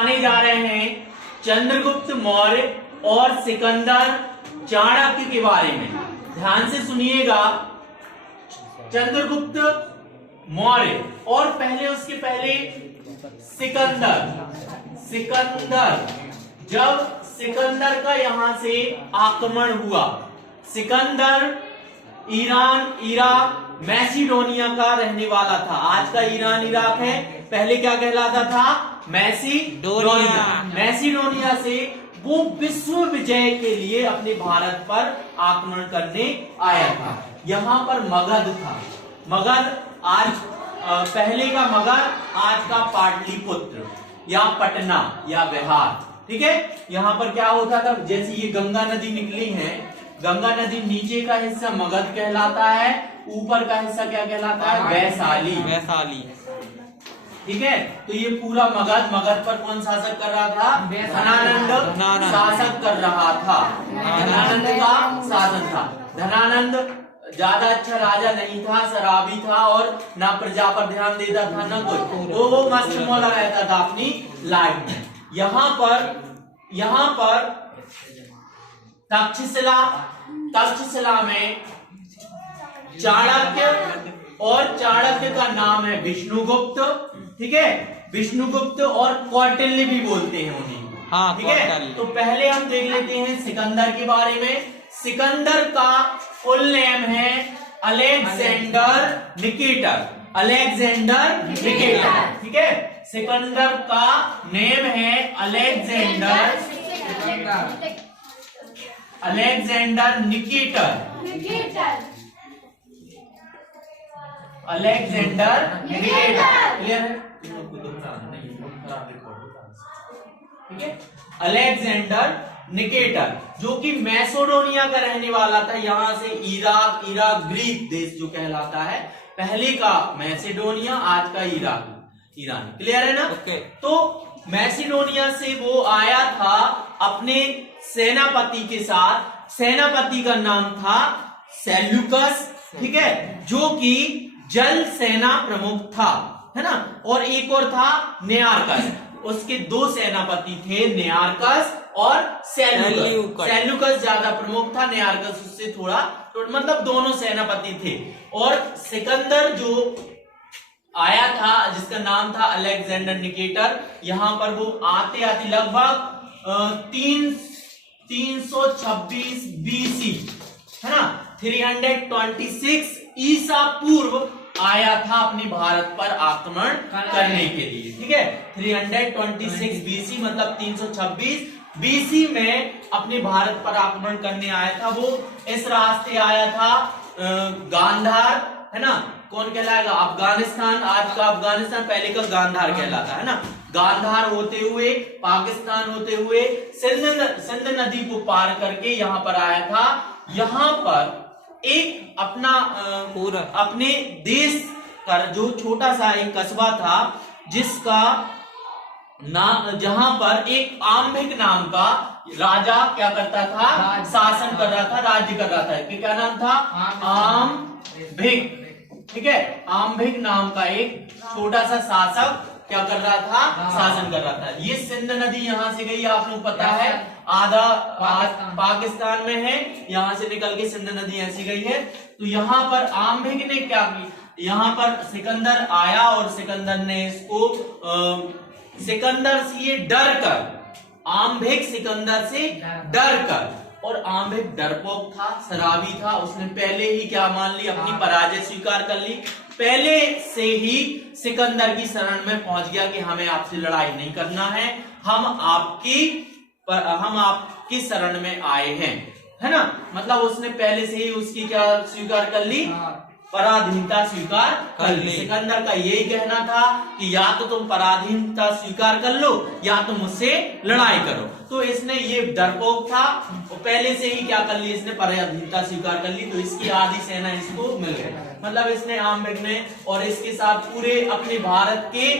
आने जा रहे हैं चंद्रगुप्त मौर्य और सिकंदर चाणक्य के बारे में। ध्यान से सुनिएगा। चंद्रगुप्त मौर्य और उसके पहले सिकंदर जब सिकंदर का यहां से आक्रमण हुआ, सिकंदर ईरान, इराक, मैसिडोनिया का रहने वाला था। आज का ईरान इराक है, पहले क्या कहलाता था? मैसिडोनिया से वो विश्व विजय के लिए अपने भारत पर आक्रमण करने आया था। यहाँ पर मगध था। मगध आज पहले का मगध, आज का पाटलिपुत्र या पटना या बिहार। ठीक है। यहाँ पर क्या होता था, जैसे ये गंगा नदी निकली है, गंगा नदी नीचे का हिस्सा मगध कहलाता है, ऊपर का हिस्सा क्या कहलाता है? वैशाली। ठीक है। तो ये पूरा मगध पर कौन शासक कर रहा था? धनानंद शासक कर रहा था। धनानंद का शासन था। धनानंद ज्यादा अच्छा राजा नहीं था, शराबी था और ना प्रजा पर ध्यान देता था ना कुछ, तो वो मस्त मौला रहता था अपनी लाइफ में। यहाँ पर तक्षशिला में चाणक्य, और चाणक्य का नाम है विष्णुगुप्त। ठीक है। विष्णुगुप्त और कौटिल्य भी बोलते हैं उन्हें। ठीक है। तो पहले हम देख लेते हैं सिकंदर के बारे में। सिकंदर का फुल नेम है अलेक्जेंडर निकेटर। ठीक है। सिकंदर का नेम है अलेक्जेंडर निकेटर। क्लियर है? ठीक है। अलेक्जेंडर निकेटर जो कि मैसिडोनिया का रहने वाला था। यहां से इराक ग्रीक देश जो कहलाता है, पहले का मैसिडोनिया, आज का ईरान। क्लियर है ना? तो मैसिडोनिया से वो आया था अपने सेनापति के साथ। सेनापति का नाम था सेल्यूकस। ठीक है। जो कि जल सेना प्रमुख था, है ना? और एक और था नेआर्कस। उसके दो सेनापति थे, नेआर्कस और सेल्यूकस ज्यादा प्रमुख था, नेआर्कस उससे थोड़ा, तो मतलब दोनों सेनापति थे। और सिकंदर जो आया था, जिसका नाम था अलेक्जेंडर निकेटर, यहां पर वो आते लगभग 326 BC, है ना, 326 ईसा पूर्व आया था अपने भारत पर आक्रमण करने के लिए। ठीक है। 326 BC मतलब 326 BC में अपने भारत पर आक्रमण करने आया था। वो इस रास्ते आया था गांधार, है ना? कौन कहलाएगा? अफगानिस्तान। आज का अफगानिस्तान पहले का गांधार कहलाता है ना। गांधार होते हुए, पाकिस्तान होते हुए, सिंध नदी को पार करके यहाँ पर आया था। यहाँ पर एक अपने देश का जो छोटा सा एक कस्बा था, जिसका नाम, जहां पर एक आम्भिक नाम का राजा क्या करता था? शासन कर रहा था, राज्य कर रहा था। क्या नाम था? आम्भिक। ठीक है। आम्भिक नाम का एक छोटा सा शासक क्या कर रहा था? शासन कर रहा था। ये सिंध नदी यहाँ से गई, आप लोग पता है, आधा पाकिस्तान में है, यहाँ से निकल के सिंध नदी ऐसी गई है। तो यहाँ पर आम्भिक ने क्या की? यहाँ पर सिकंदर आया और सिकंदर ने इसको सिकंदर से ये डर कर, आम्भिक सिकंदर से डर कर, और आम्भिक डरपोक था, शराबी था, उसने पहले ही क्या मान ली? अपनी पराजय स्वीकार कर ली। पहले से ही सिकंदर की शरण में पहुंच गया कि हमें आपसे लड़ाई नहीं करना है, हम आपकी शरण में आए हैं, है ना? मतलब उसने पहले से ही उसकी क्या स्वीकार कर ली? पराधीनता स्वीकार कर ली। सिकंदर का यही कहना था कि या तो तुम पराधीनता स्वीकार कर लो या तो मुझसे लड़ाई करो। तो इसने, ये डरपोक था, वो पहले से ही क्या कर ली? इसने पराधीनता स्वीकार कर ली। तो इसकी आधी सेना इसको मिल गई। मतलब इसने आम्भिक ने और इसके साथ पूरे अपने भारत के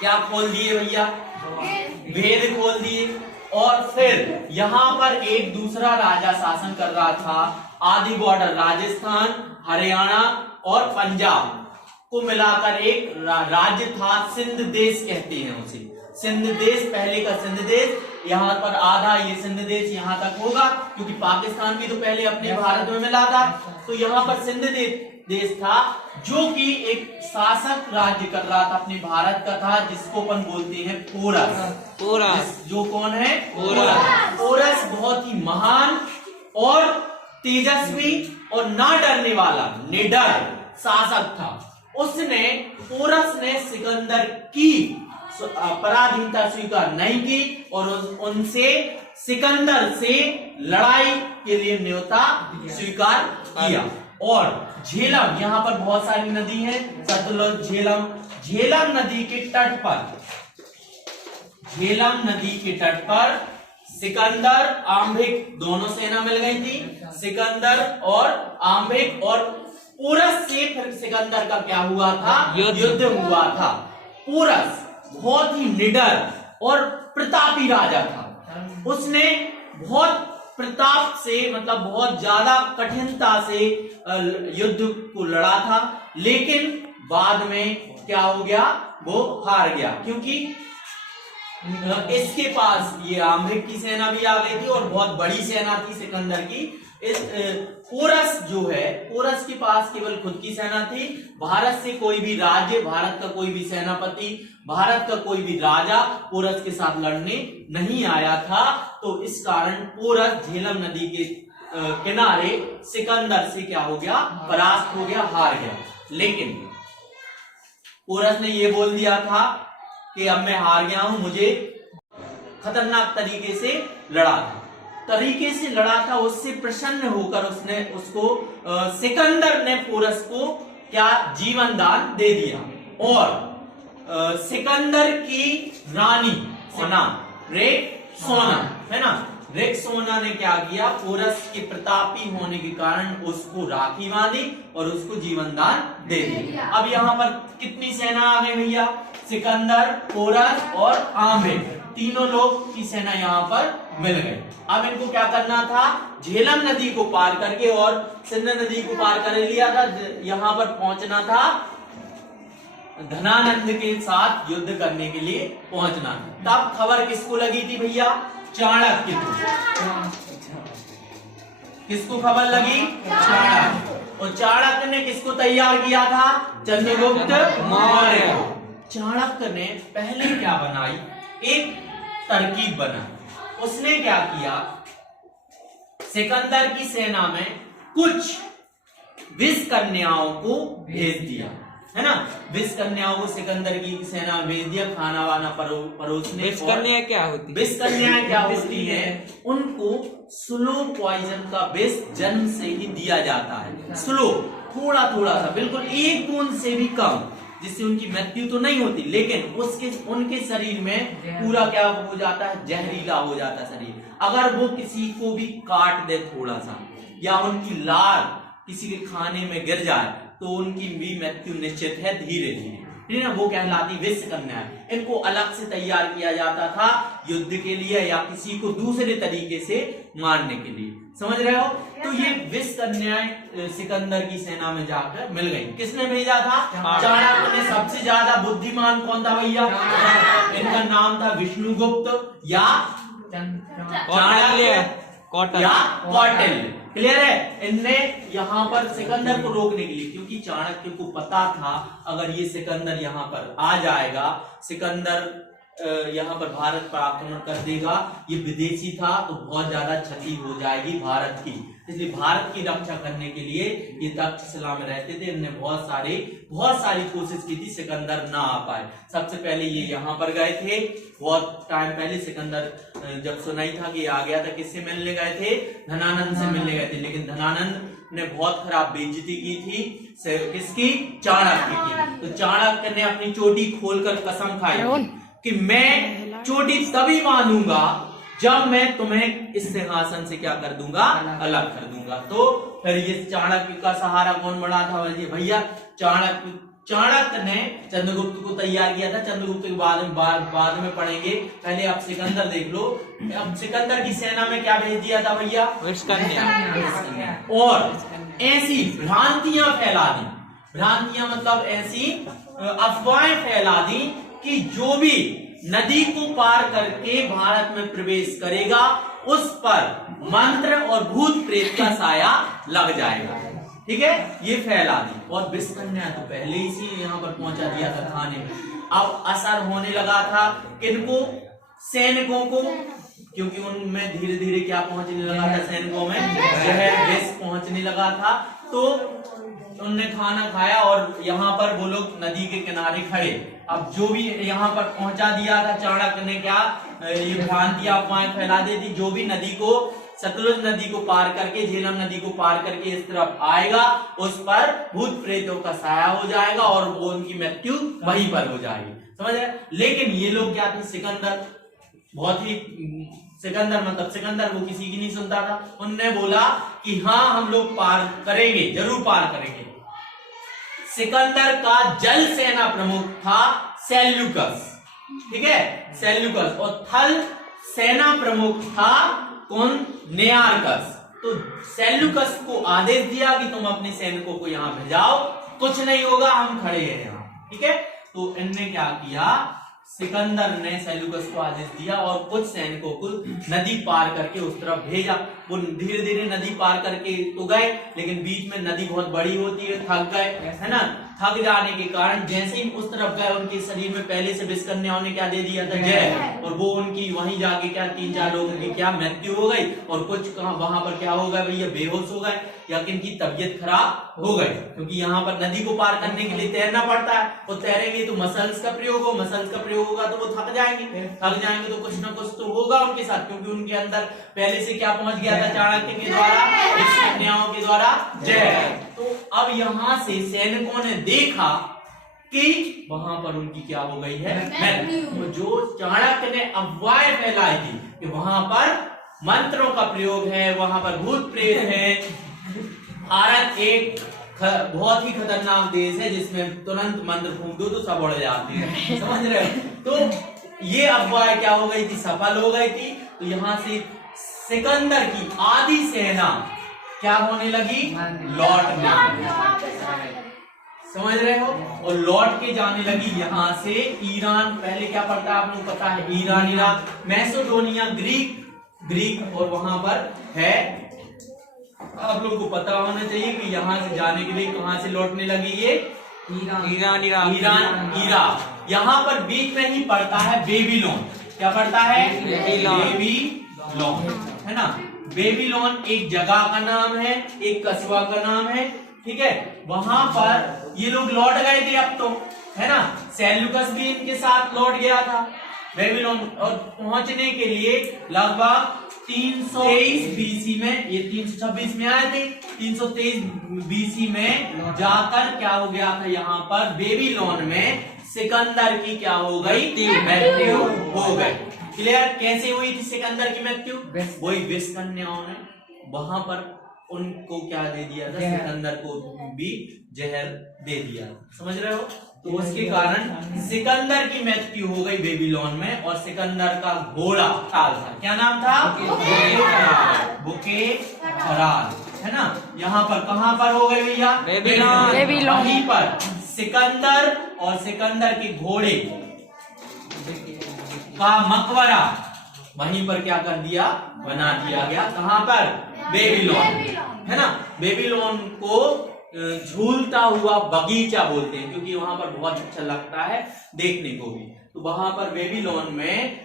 क्या खोल दिए भैया? भेद खोल दिए। और फिर यहाँ पर एक दूसरा राजा शासन कर रहा था। आदि बॉर्डर राजस्थान, हरियाणा और पंजाब को मिलाकर एक राज्य था, सिंध देश कहते हैं उसे। सिंध देश, पहले का सिंध देश, यहाँ पर आधा ये सिंध देश यहाँ तक होगा, क्योंकि पाकिस्तान भी तो पहले अपने भारत में मिला था। तो यहाँ पर सिंध देश था, जो कि एक शासक राज्य कर रहा था अपने भारत का था, जिसको अपन बोलते हैं पोरस। जो कौन है? पोरस पोरस बहुत ही महान और तेजस्वी और ना डरने वाला निडर शासक था। उसने पोरस ने सिकंदर की पराधीनता स्वीकार नहीं की और उनसे सिकंदर से लड़ाई के लिए न्योता स्वीकार किया। और झेलम, यहाँ पर बहुत सारी नदी है, सतलुज, झेलम नदी के तट पर, झेलम नदी के तट पर सिकंदर, आम्भिक दोनों सेना मिल गई थी। सिकंदर और आम्भिक और पोरस से फिर सिकंदर का क्या हुआ था? युद्ध हुआ था। पोरस बहुत ही निडर और प्रतापी राजा था। उसने बहुत प्रताप से, मतलब बहुत ज्यादा कठिनता से युद्ध को लड़ा था, लेकिन बाद में क्या हो गया? वो हार गया, क्योंकि इसके पास ये आम्भिक की सेना भी आ गई थी और बहुत बड़ी सेना थी सिकंदर की। इस पोरस जो है, पोरस के पास केवल खुद की सेना थी। भारत से कोई भी राज्य, भारत का कोई भी सेनापति, भारत का कोई भी राजा पोरस के साथ लड़ने नहीं आया था। तो इस कारण पोरस झेलम नदी के किनारे सिकंदर से क्या हो गया? परास्त हो गया, हार गया। लेकिन पोरस ने ये बोल दिया था कि अब मैं हार गया हूं, मुझे खतरनाक तरीके से लड़ा था, उससे प्रसन्न होकर उसको सिकंदर ने पोरस को क्या जीवन दान दे दिया। और सिकंदर की रानी रेक्सोना है ना, रेक्सोना ने क्या किया? पोरस के प्रतापी होने के कारण उसको राखी बांधी और उसको जीवन दान दे दिया। अब यहाँ पर कितनी सेना आ गई भैया? सिकंदर, पोरस और आम्भिक, तीनों लोग की सेना यहाँ पर मिल गई। अब इनको क्या करना था? झेलम नदी को पार करके और सिंध नदी को पार कर लिया था, यहाँ पर पहुंचना था, धनानंद के साथ युद्ध करने के लिए पहुंचना। तब खबर किसको लगी थी भैया? चाणक्य को। किसको खबर लगी? चाणक्य। और चाणक्य ने किसको तैयार किया था? चंद्रगुप्त मौर्य को। चाणक्य ने पहले क्या बनाई? एक तरकीब बनाई। उसने क्या किया? सिकंदर की सेना में कुछ विष कन्याओं को भेज दिया, है ना। विष कन्याओं को सिकंदर की सेना में भेज दिया, खाना वाना परोसने। विष कन्या क्या होती? विष कन्याएं क्या होती है? उनको स्लो पॉइजन का विष जन्म से ही दिया जाता है। स्लो, थोड़ा थोड़ा सा, बिल्कुल एक बूंद से भी कम, जिससे उनकी मृत्यु तो नहीं होती, लेकिन उनके शरीर में पूरा क्या हो जाता है? जहरीला हो जाता है शरीर। अगर वो किसी को भी काट दे थोड़ा सा, या उनकी लार किसी के खाने में गिर जाए, तो उनकी भी मृत्यु निश्चित है धीरे धीरे, ठीक है ना। वो कहलाती विष कन्या। इनको अलग से तैयार किया जाता था युद्ध के लिए या किसी को दूसरे तरीके से मारने के लिए, समझ रहे हो। तो ये विष कन्याएं सिकंदर की सेना में जाकर मिल गई। किसने भेजा था? चाणक्य ने। सबसे ज्यादा बुद्धिमान कौन था भैया? इनका नाम था विष्णुगुप्त या चाणक्य या कौटिल्य। क्लियर है। इनने यहाँ पर सिकंदर को रोकने के लिए, क्योंकि चाणक्य को पता था अगर ये सिकंदर यहाँ पर आ जाएगा, सिकंदर यहाँ पर भारत पर आक्रमण कर देगा, ये विदेशी था तो बहुत ज्यादा क्षति हो जाएगी भारत की। इसलिए भारत की रक्षा करने के लिए ये तक्षशिला में रहते थे। इनने बहुत सारी कोशिश की थी, सिकंदर ना आ पाए। सबसे पहले ये यहाँ पर गए थे, बहुत टाइम पहले सिकंदर जब सुनाई था कि आ गया था, किससे मिलने गए थे? धनानंद से मिलने गए थे। लेकिन धनानंद ने बहुत खराब बेइज्जती की थी, किसकी? चाणक्य की। तो चाणक्य ने अपनी चोटी खोलकर कसम खाई कि मैं चोटी तभी बांधूंगा जब मैं तुम्हें इस सिंहासन से क्या कर दूंगा? अलग कर दूंगा। तो फिर ये चाणक्य का सहारा कौन बना था भैया? चाणक्य ने चंद्रगुप्त को तैयार किया था। चंद्रगुप्त के बाद में पढ़ेंगे, पहले आप सिकंदर देख लो। अब सिकंदर की सेना में क्या भेज दिया था भैया? विष कन्या। और ऐसी भ्रांतियां फैला दी, भ्रांतियां मतलब ऐसी अफवाहें फैला दी कि जो भी नदी को पार करके भारत में प्रवेश करेगा उस पर मंत्र और भूत प्रेत का साया लग जाएगा। ठीक है, ये फैला दी। और विषकन्या तो पहले ही से यहाँ पर पहुंचा दिया था थाने में। अब असर होने लगा था किनको? सैनिकों को, क्योंकि उनमें धीरे धीरे क्या पहुंचने लगा था, सैनिकों में जहर विष पहुंचने लगा था। तो उनने खाना खाया और यहाँ पर वो लोग नदी के किनारे खड़े। अब जो भी यहाँ पर पहुंचा दिया था चाणक्य ने, क्या ये भ्रांति अफवाहें फैला दी थी, जो भी नदी को, सतलुज नदी को पार करके, झेलम नदी को पार करके इस तरफ आएगा, उस पर भूत प्रेतों का साया हो जाएगा और वो उनकी मृत्यु वहीं पर हो जाएगी। समझ रहे? लेकिन ये लोग क्या थे, सिकंदर, बहुत ही सिकंदर मतलब सिकंदर, वो किसी की नहीं सुनता था। उनने बोला कि हाँ हम लोग पार करेंगे, जरूर पार करेंगे। सिकंदर का जल सेना प्रमुख था सेल्यूकस, ठीक है, सेल्यूकस। और थल सेना प्रमुख था कौन? नेआर्कस। तो सेल्यूकस को आदेश दिया कि तुम अपने सैनिकों को यहाँ भेजाओ, कुछ नहीं होगा, हम खड़े हैं यहाँ। ठीक है, तो इनने क्या किया, सिकंदर ने सेल्यूकस को आदेश दिया और कुछ सैनिकों को नदी पार करके उस तरफ भेजा। वो धीरे धीरे नदी पार करके तो गए, लेकिन बीच में नदी बहुत बड़ी होती है, थक गए, है ना। थक जाने के कारण जैसे ही उस तरफ गए, उनके शरीर में पहले से विषकन्याओं ने क्या दे दिया था, जहर, और वो उनकी वहीं जाके क्या 3-4 लोगों की क्या मृत्यु हो गई, और कुछ वहां पर क्या हो गए भैया, बेहोश हो गए या किनकी तबीयत खराब हो गई। क्योंकि यहाँ पर नदी को पार करने के लिए तैरना पड़ता है, और तैरेंगे तो मसल्स का प्रयोग हो, मसल्स का प्रयोग होगा तो वो थक जाएंगे तो कुछ ना कुछ तो होगा उनके साथ, क्योंकि उनके अंदर पहले से क्या पहुंच गया था चाणक्य के द्वारा, विषकन्याओं के द्वारा जहर। तो अब यहाँ से सैनिकों ने देखा कि वहां पर उनकी क्या हो गई है, जो चाणक्य ने अफवाहें फैलाई थी कि वहां पर मंत्रों का प्रयोग है, वहां पर भूत प्रेत है। भारत एक बहुत ही खतरनाक देश है जिसमें तुरंत मंत्र फूंक दो तो सब उड़ जाती है, समझ रहे हो। तो ये अफवाह क्या हो गई थी, सफल हो गई थी। तो यहाँ से सिकंदर की आधी सेना क्या होने लगी, लौटने, समझ रहे हो, और लौट के जाने लगी यहाँ से ईरान। पहले क्या पड़ता है आप लोग पता है, ईरान, इराक, मैसेडोनिया, ग्रीक और वहां पर है, आप लोग को पता होना चाहिए कि यहाँ से जाने के लिए कहां से लौटने लगी ये, ईरान, इराक। यहाँ पर बीच में ही पड़ता है बेबीलोन। क्या पड़ता है, बेबीलोन, है ना। बेबीलोन एक जगह का नाम है, एक कस्बा का नाम है, ठीक है। वहां पर ये लोग लौट गए थे अब तो, है ना। सेल्यूकस भी इनके साथ लौट गया था बेबीलोन, और पहुंचने के लिए लगभग 323 बीसी में, ये 326 में आए थे, 323 बीसी में जाकर क्या हो गया था, यहाँ पर बेबीलोन में सिकंदर की क्या हो गई, मृत्यु हो गई। क्लियर, कैसे हुई थी सिकंदर की मृत्यु, वही विषकन्याओं ने वहां पर उनको क्या दे दिया था, सिकंदर को भी जहर दे दिया, समझ रहे हो। तो उसके कारण सिकंदर की मृत्यु हो गई बेबीलोन में, और सिकंदर का घोड़ा था, क्या नाम था, बुके-खराल, है ना। यहाँ पर कहां पर हो गई भैया, बेबीलोन। वहीं पर सिकंदर और सिकंदर के घोड़े का मकबरा वहीं पर क्या कर दिया, बना दिया गया, कहां पर, बेबीलोन, है ना। बेबीलोन को झूलता हुआ बगीचा बोलते हैं, क्योंकि वहां पर बहुत अच्छा लगता है देखने को भी। तो वहां पर बेबीलोन में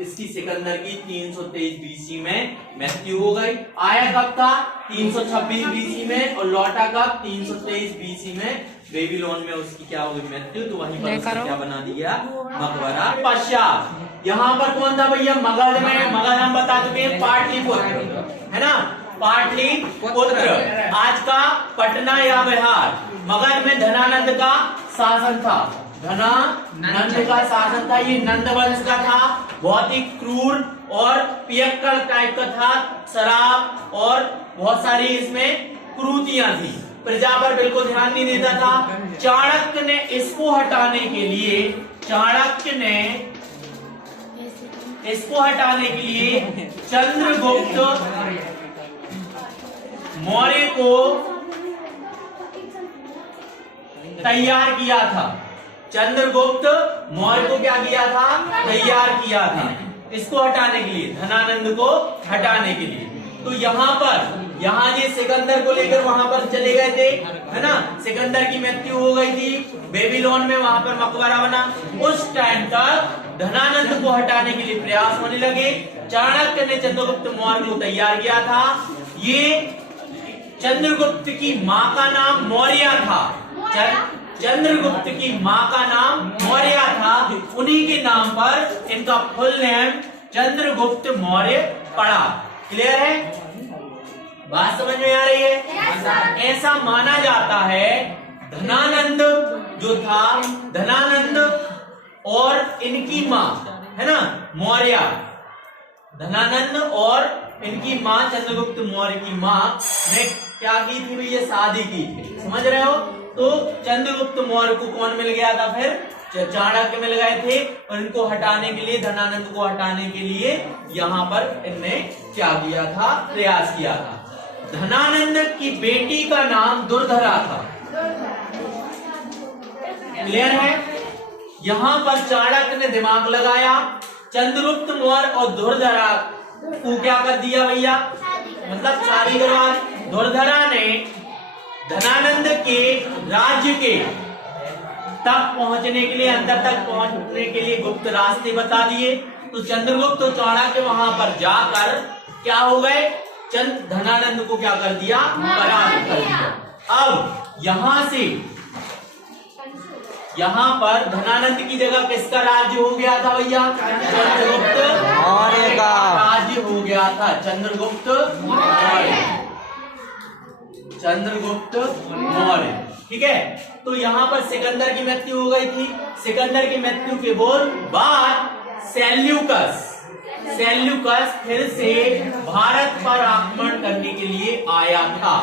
इसकी सिकंदर की 323 बीसी में मृत्यु हो गई। आया कब था, 326 बीसी में, और लौटा कब, 323 बीसी में। बेबीलोन में उसकी क्या हो गई मृत्यु, तो वहीं पर उसका क्या बना दिया, मकबरा। पश्चात यहाँ पर कौन था भैया, मगध में, मगध हम बता चुके हैं, पाटलिपुत्र, है ना, पाटलिपुत्र आज का पटना या बिहार। मगध में धनानंद का शासन था, धनानंद का शासन था, ये नंद वंश का था, बहुत ही क्रूर और पियक्कड़ टाइप का था, शराब और बहुत सारी इसमें क्रूतियां थी, प्रजा पर बिल्कुल ध्यान नहीं देता था। चाणक्य ने इसको हटाने के लिए, चंद्रगुप्त मौर्य को तैयार किया था। चंद्रगुप्त मौर्य को क्या किया था, तैयार किया था इसको हटाने के लिए, धनानंद को हटाने के लिए। तो यहाँ ये सिकंदर को लेकर वहां पर चले गए थे, है ना। सिकंदर की मृत्यु हो गई थी बेबीलोन में, वहां पर मकबरा बना। उस टाइम तक धनानंद को हटाने के लिए प्रयास होने लगे। चाणक्य ने चंद्रगुप्त मौर्य को तैयार किया था। ये चंद्रगुप्त की माँ का नाम मौर्य था। चंद्रगुप्त की माँ का नाम मौर्य था। उन्हीं के नाम पर इनका फुल नेम चंद्रगुप्त मौर्य पड़ा। क्लियर है, बात समझ में आ रही है। ऐसा माना जाता है धनानंद जो था, धनानंद और इनकी माँ, है ना, मौर्य, धनानंद और इनकी माँ चंद्रगुप्त मौर्य की माँ ने क्या की थी भैया, शादी की थी। समझ रहे हो। तो चंद्रगुप्त मौर्य को कौन मिल गया था, फिर चाणक्य मिल गए थे। और इनको हटाने के लिए, धनानंद को हटाने के लिए यहाँ पर इनने क्या किया था, प्रयास किया था। धनानंद की बेटी का नाम दुर्धरा था। क्लियर है। यहाँ पर चाणक्य ने दिमाग लगाया, चंद्रगुप्त मौर्य और दुर्धरा को क्या कर दिया भैया, मतलब शादी करवा। दुर्धरा ने धनानंद के राज्य के तक पहुंचने के लिए, अंदर तक पहुंचने के लिए गुप्त रास्ते बता दिए। तो चंद्रगुप्त और चाणक्य वहां पर जाकर क्या हो गए, धनानंद को क्या कर दिया, परास्त कर दिया। अब यहाँ पर धनानंद की जगह किसका राज्य हो गया था भैया, चंद्रगुप्त मौर्य का राज्य हो गया था। चंद्रगुप्त मौर्य, ठीक है। तो यहाँ पर सिकंदर की मृत्यु हो गई थी। सिकंदर की मृत्यु के बाद सेल्यूकस फिर से भारत पर आक्रमण करने के लिए आया था।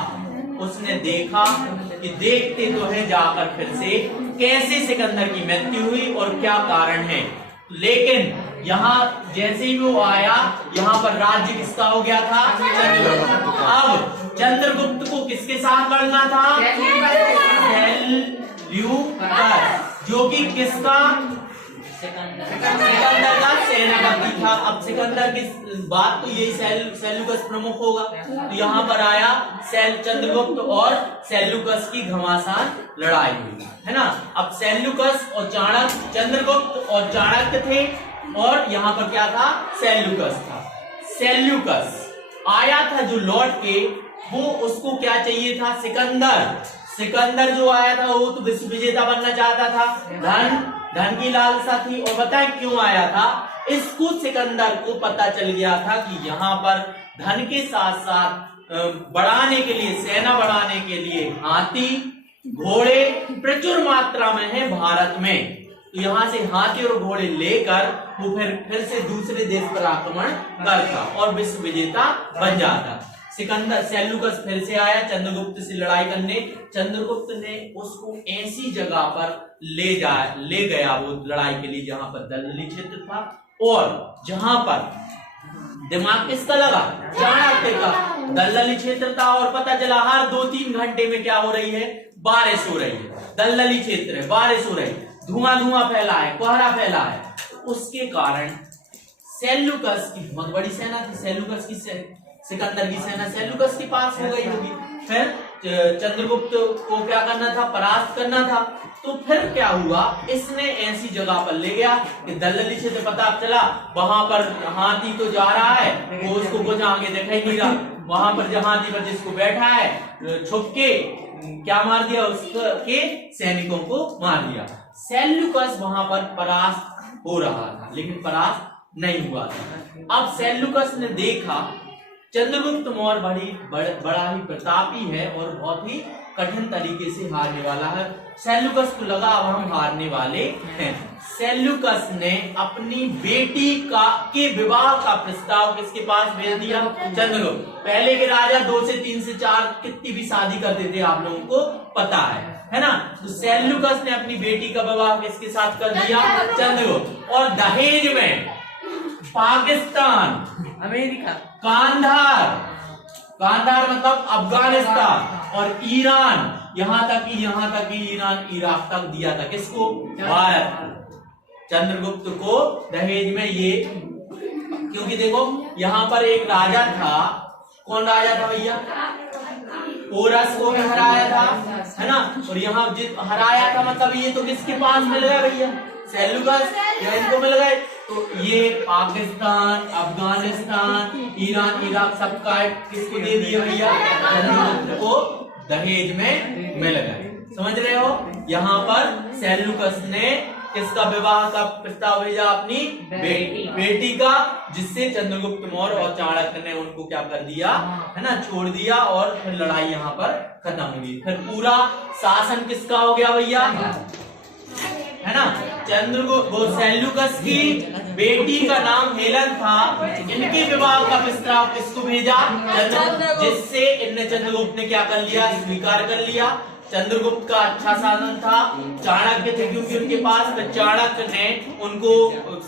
उसने देखा कि देखते तो है जाकर फिर से कैसे सिकंदर की मृत्यु हुई और क्या कारण है। लेकिन यहाँ जैसे ही वो आया, यहाँ पर राज्य किसका हो गया था, चंद्रगुप्त। अब चंद्रगुप्त को किसके साथ लड़ना था, सेल्यूकस, जो कि किसका, सिकंदर का सेनापति था। अब सिकंदर की बात तो यही सेल्यूकस प्रमुख होगा। तो यहाँ पर आया चंद्रगुप्त और सेल्यूकस की घमासान लड़ाई हुई, है ना। अब सेल्यूकस और चाणक्य, चंद्रगुप्त और चाणक्य थे, और यहाँ पर क्या था, सेल्यूकस था। सेल्यूकस आया था जो लौट के, वो उसको क्या चाहिए था, सिकंदर जो आया था वो तो विश्व विजेता बनना चाहता था, धन की लालसा थी। और बताए क्यों आया था, इसको सिकंदर को पता चल गया था कि यहाँ पर धन के साथ साथ बढ़ाने के लिए, सेना बढ़ाने के लिए हाथी घोड़े प्रचुर मात्रा में है भारत में। तो यहाँ से हाथी और घोड़े लेकर वो फिर से दूसरे देश पर आक्रमण करता और विश्व विजेता बन जाता। सेल्यूकस फिर से आया चंद्रगुप्त से लड़ाई करने। चंद्रगुप्त ने उसको ऐसी जगह पर ले गया वो लड़ाई के लिए जहां पर दलदली क्षेत्र था, और जहां पर दिमाग किसका लगा, चाणक्य का। दलदली क्षेत्र था और पता चला हर 2-3 घंटे में क्या हो रही है, बारिश हो रही है। दलदली क्षेत्र है, बारिश हो रही है, धुआं फैला है, कोहरा फैला है। उसके कारण सेल्यूकस की बहुत बड़ी सेना थी, सेल्यूकस की सिकंदर की सेना सेल्यूकस के पास हो गई होगी। फिर चंद्रगुप्त को क्या करना था, परास्त करना था। तो फिर क्या हुआ, इसने ऐसी जगह पर ले गया कि दलदली क्षेत्र पता चला, वहां पर हाथी तो जा रहा है, वो उसको कुछ आगे दिखाई नहीं रहा। वहां पर जहां हाथी पर जिसको बैठा है, छुप के क्या मार दिया, उसके सैनिकों को मार दिया। सेल्यूकस वहां पर परास्त हो रहा था, लेकिन परास्त नहीं हुआ था। अब सेल्यूकस ने देखा चंद्रगुप्त मौर्य बड़ा ही प्रतापी है और बहुत ही कठिन तरीके से हारने वाला है। सेल्यूकस को लगा अब हम हारने वाले हैं। सेल्यूकस ने अपनी बेटी के विवाह का प्रस्ताव किसके पास भेज दिया, चंद्रगुप्त। पहले के राजा 2 से 3 से 4 कितनी भी शादी करते थे, आप लोगों को पता है ना। तो सेल्यूकस ने अपनी बेटी का विवाह किसके साथ कर दिया, चंद्रगुप्त। और दहेज में पाकिस्तान, अमेरिका, कांधार मतलब अफगानिस्तान और ईरान, यहाँ तक कि ईरान इराक तक दिया था, किसको, भारत। चंद्रगुप्त को दहेज में ये, क्योंकि देखो यहाँ पर एक राजा था, कौन राजा था भैया? पोरस को हराया था, है ना। और यहाँ हराया था मतलब ये तो किसके पास मिल गया भैया? सेल्यूकस, या इनको मिल गए। तो ये पाकिस्तान, अफगानिस्तान, ईरान, इराक सबका किसको दे दिए भैया? चंद्रगुप्त को दहेज में मिल गए। समझ रहे हो? यहाँ पर सेल्यूकस ने किसका विवाह का प्रस्ताव भेजा? अपनी बेटी का, जिससे चंद्रगुप्त मौर्य और चाणक्य ने उनको क्या कर दिया, है ना, छोड़ दिया। और फिर लड़ाई यहाँ पर खत्म हुई। फिर पूरा शासन किसका हो गया भैया? है ना, चंद्रगुप्त सेल्यूकस की बेटी का नाम हेलन था। इनके विवाह का प्रस्ताव किसको भेजा? जिससे इनने चंद्रगुप्त ने क्या कर लिया? स्वीकार कर लिया। चंद्रगुप्त का अच्छा शासन था, चाणक्य थे क्योंकि उनके पास, तो चाणक्य ने उनको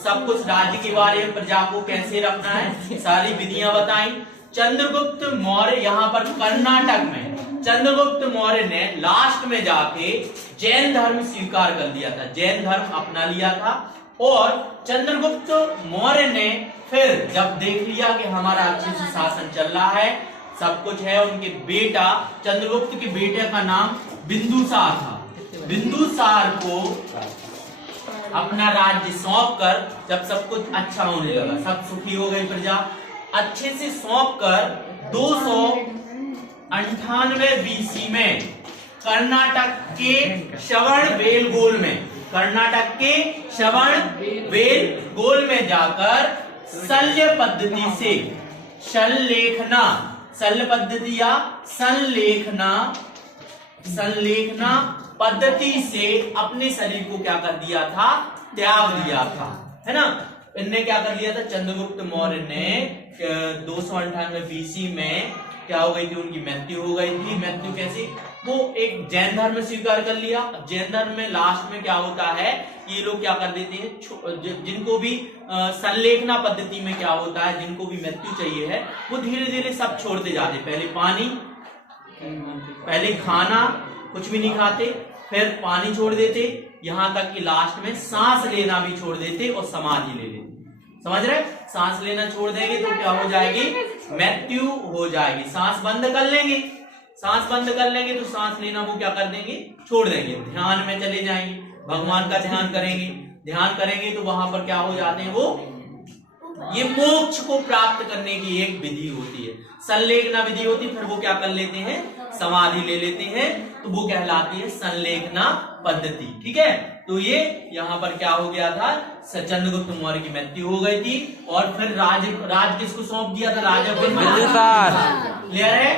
सब कुछ राज्य के बारे में, प्रजा को कैसे रखना है, सारी विधियां बताई। चंद्रगुप्त मौर्य यहाँ पर कर्नाटक में, चंद्रगुप्त मौर्य ने लास्ट में जाके जैन धर्म स्वीकार कर लिया था, जैन धर्म अपना लिया था। और चंद्रगुप्त मौर्य ने फिर जब देख लिया कि हमारा अच्छे से शासन चल रहा है, सब कुछ है, उनके बेटा, चंद्रगुप्त के बेटे का नाम बिंदुसार था। बिंदुसार को अपना राज्य सौंप कर, जब सब कुछ अच्छा होने लगा, सब सुखी हो गई प्रजा, अच्छे से सौंप कर 298 बीसी में कर्नाटक के श्रवणबेलगोल में, कर्नाटक के श्रवणबेलगोल में जाकर शल्य पद्धति से, शल्लेखना, शल्य पद्धति या संलेखना पद्धति से अपने शरीर को क्या कर दिया था? त्याग दिया था, है ना। इनने क्या कर लिया था? चंद्रगुप्त मौर्य ने 298 बीसी में क्या हो गई थी? उनकी मृत्यु हो गई थी। मृत्यु कैसी? वो एक जैन धर्म स्वीकार कर लिया। जैन धर्म में लास्ट में क्या होता है, ये लोग क्या कर देते हैं, जिनको भी संलेखना पद्धति में क्या होता है, जिनको भी मृत्यु चाहिए है, वो धीरे धीरे सब छोड़ते जाते। पहले पानी, पहले खाना, कुछ भी नहीं खाते, फिर पानी छोड़ देते, यहाँ तक कि लास्ट में सांस लेना भी छोड़ देते और समाधि ले लेते। समझ रहे? सांस लेना छोड़ देंगे तो क्या हो जाएगी? मृत्यु हो जाएगी। सांस बंद कर लेंगे, सांस बंद कर लेंगे तो सांस लेना वो क्या कर देंगे? छोड़ देंगे। ध्यान में चले जाएंगे, भगवान का ध्यान करेंगे, ध्यान करेंगे तो वहां पर क्या हो जाते हैं? वो ये मोक्ष को प्राप्त करने की एक विधि होती है, संलेखना विधि होती है। फिर वो क्या कर लेते हैं? समाधि ले लेते हैं, तो वो कहलाती है संलेखना पद्धति। ठीक है, तो ये यहाँ पर क्या हो गया था? चंद्रगुप्त मौर्य की मृत्यु हो गई थी। और फिर राज किसको सौंप दिया था? राजा बिंदुसार। क्लियर है?